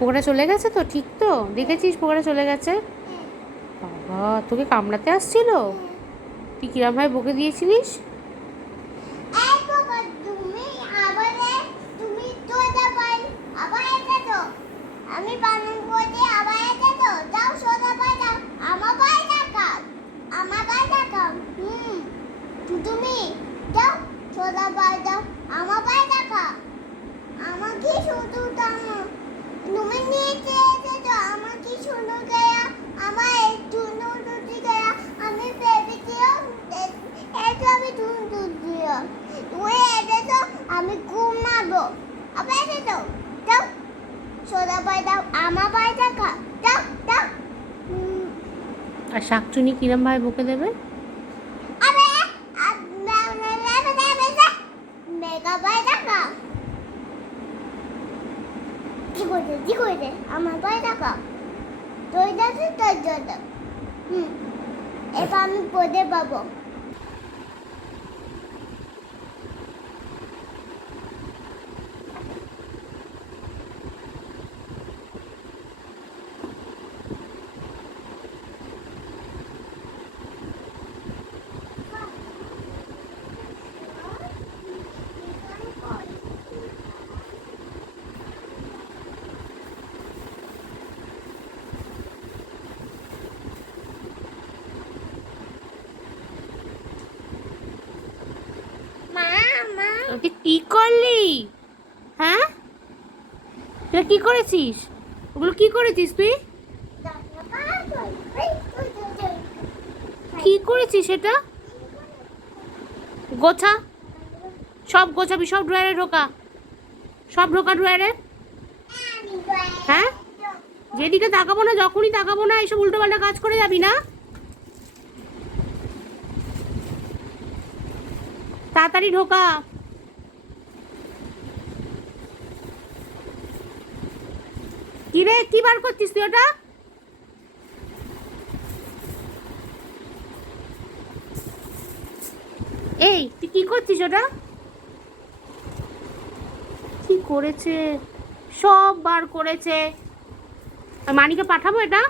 পোকাটা চলে গেছে তো? ঠিক তো? দেখেছিস পোকাটা চলে গেছে? বাবা, তোকে কামড়াতে আসছিল? তুই কিরম ভাবে বকে দিয়েছিলিস? আমি আমার তুমি যাও সোজা যাও আমার টাকা আমার কি শুধু টানো তুমি নিচে এসেছ আমার কি সুন্দর গেয়া আমার একটু দুটি গেয়া আমি ভেবেছিলাম এটা আমি টুন দিও তুই এসেছ আমি ঘুমাবো আবার এসেছ যাও পাই দাও আমার পাই টাকা যাও যাও আর শাকচুনি কিরম ভাবে বকে দেবে? আমার পাই টাকা তোর যাচ্ছে তোর জন্য হুম এবার আমি পদে পাবো। তুই কি করলি? হ্যাঁ? তুই কি করেছিস? ওগুলো কি করেছিস তুই? কি করেছিস সেটা? গোছা। সব গোছাবি, সব ড্রয়ারে ঢোকা। সব ঢোকা ড্রয়ারে? হ্যাঁ? যেদিকে তাকাবো না, যখনই তাকাবো না, এইসব উল্টোপাল্টা কাজ করে যাবি না? তাড়াতাড়ি ঢোকা। কি রে কি বার করছিস তুই ওটা? এই, তুই কি করছিস ওটা? কি করেছে? সব বার করেছে। মানিকে পাঠাবো এটা?